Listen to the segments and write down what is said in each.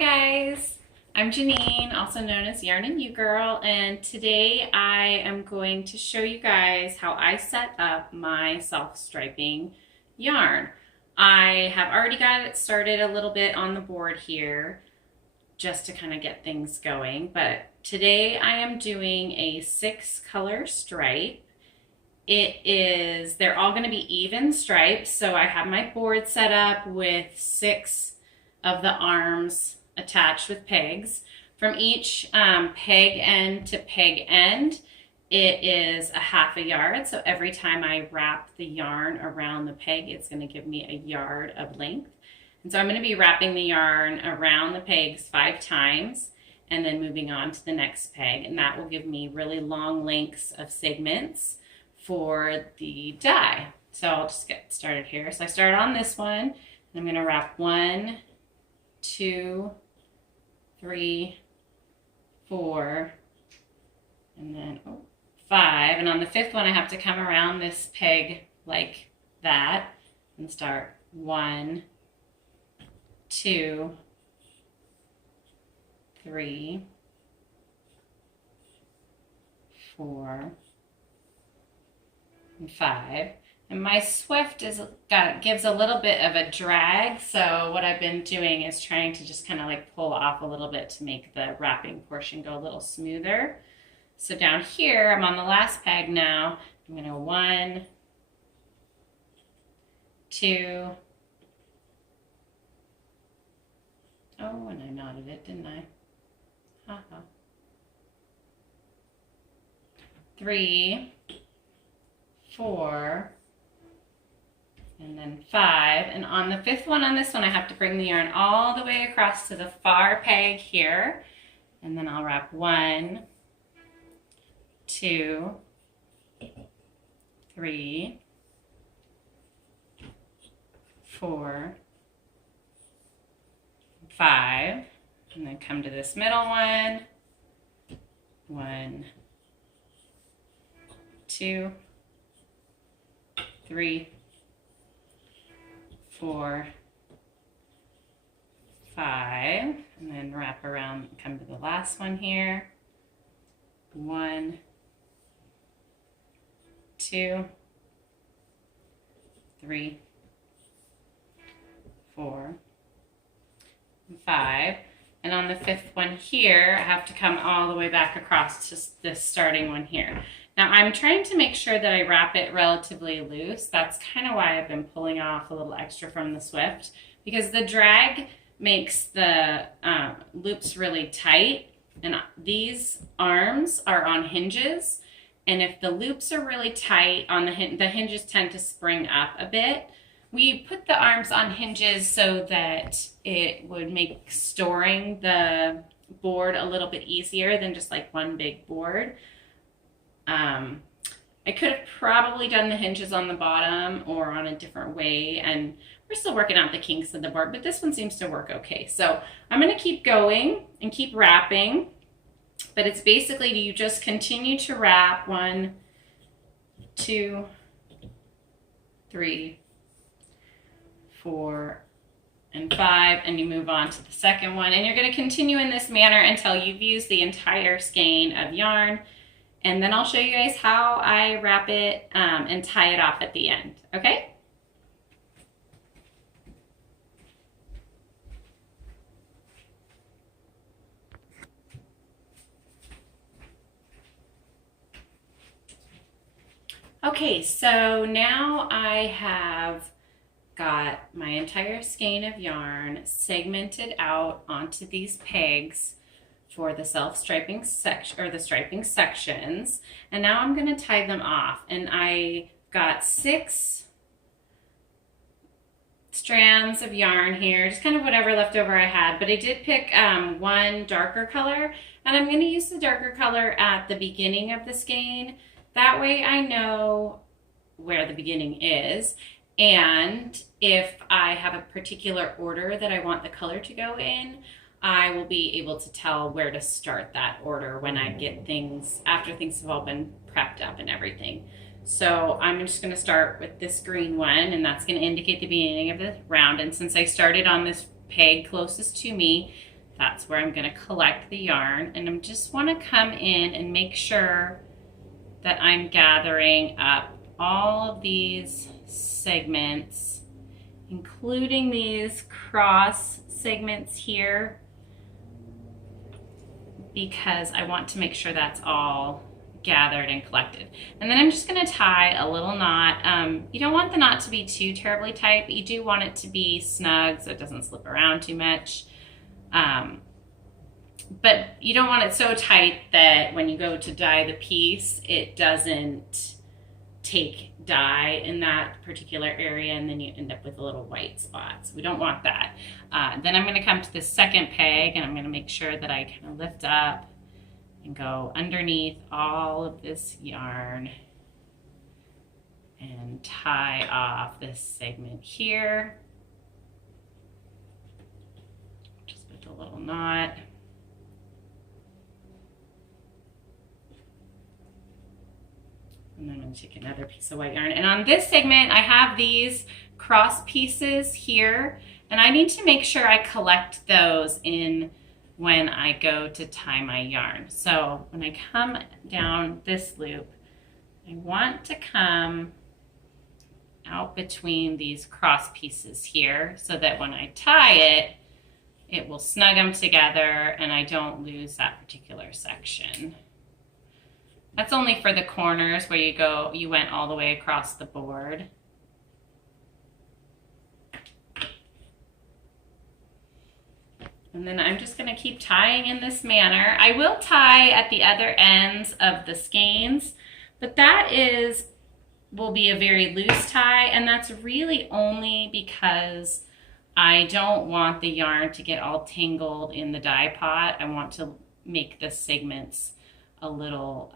guys, I'm Janine, also known as Yarn and You Girl, and today I am going to show you guys how I set up my self-striping yarn. I have already got it started a little bit on the board here just to kind of get things going, but today I am doing a 6-color stripe. They're all going to be even stripes, so I have my board set up with 6 of the arms attached with pegs. From each peg end to peg end, it is a half a yard. So every time I wrap the yarn around the peg, it's going to give me a yard of length. And so I'm going to be wrapping the yarn around the pegs 5 times and then moving on to the next peg. And that will give me really long lengths of segments for the die. So I'll just get started here. So I start on this one, and I'm going to wrap 1, 2, 3, 4, and then 5. And on the 5th one, I have to come around this peg like that and start 1, 2, 3, 4, and 5. And my Swift gives a little bit of a drag, so what I've been doing is trying to just kind of like pull off a little bit to make the wrapping portion go a little smoother. So down here, I'm on the last peg now. I'm going to go 1, 2. Oh, and I knotted it, didn't I? Haha. 3, 4. And then 5, and on the 5th one on this one, I have to bring the yarn all the way across to the far peg here, and then I'll wrap 1, 2, 3, 4, 5, and then come to this middle one, 1, 2, 3, 4, 5, and then wrap around and come to the last one here. 1, 2, 3, 4, 5. And on the 5th one here, I have to come all the way back across to this starting one here. Now I'm trying to make sure that I wrap it relatively loose. That's kind of why I've been pulling off a little extra from the Swift, because the drag makes the loops really tight, and these arms are on hinges, and if the loops are really tight on the hinges tend to spring up a bit. We put the arms on hinges so that it would make storing the board a little bit easier than just like one big board. I could have probably done the hinges on the bottom or on a different way, and we're still working out the kinks of the board, but this one seems to work okay. So I'm going to keep going and keep wrapping, but it's basically you just continue to wrap 1, 2, 3, 4, and 5, and you move on to the second one, and you're going to continue in this manner until you've used the entire skein of yarn. And then I'll show you guys how I wrap it and tie it off at the end, okay? Okay, so now I have got my entire skein of yarn segmented out onto these pegs for the self-striping section, or the striping sections, and now I'm going to tie them off. And I got 6 strands of yarn here, just kind of whatever leftover I had, but I did pick one darker color, and I'm going to use the darker color at the beginning of the skein. That way I know where the beginning is, and if I have a particular order that I want the color to go in, I will be able to tell where to start that order when I get things, after things have all been prepped up and everything. So I'm just going to start with this green one, and that's going to indicate the beginning of the round. And since I started on this peg closest to me, That's where I'm going to collect the yarn, and I just want to come in and make sure that I'm gathering up all of these segments, including these cross segments here, because I want to make sure that's all gathered and collected. And then I'm just going to tie a little knot. You don't want the knot to be too terribly tight, but you do want it to be snug so it doesn't slip around too much. But you don't want it so tight that when you go to dye the piece, it doesn't take dye in that particular area, and then you end up with a little white spots. We don't want that. Then I'm going to come to the second peg, and I'm going to make sure that I kind of lift up and go underneath all of this yarn and tie off this segment here. Just put a little knot. And then I'm going to take another piece of white yarn. And on this segment, I have these cross pieces here, and I need to make sure I collect those in when I go to tie my yarn. So when I come down this loop, I want to come out between these cross pieces here so that when I tie it, it will snug them together and I don't lose that particular section. That's only for the corners where you went all the way across the board. And then I'm just going to keep tying in this manner. I will tie at the other ends of the skeins, but that will be a very loose tie, and that's really only because I don't want the yarn to get all tangled in the dye pot. I want to make the segments a little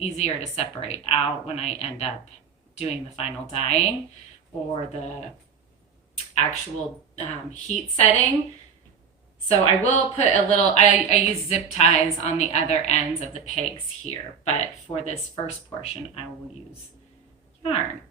easier to separate out when I end up doing the final dyeing or the actual heat setting. So I will put a little, I use zip ties on the other ends of the pegs here, but for this first portion, I will use yarn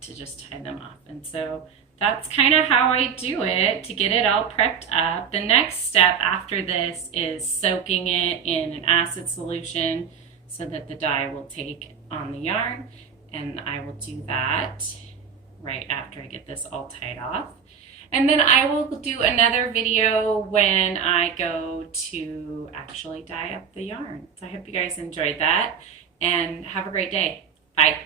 to just tie them off. And so that's kind of how I do it to get it all prepped up. The next step after this is soaking it in an acid solution so that the dye will take on the yarn. And I will do that right after I get this all tied off. And then I will do another video when I go to actually dye up the yarn. So I hope you guys enjoyed that and have a great day. Bye.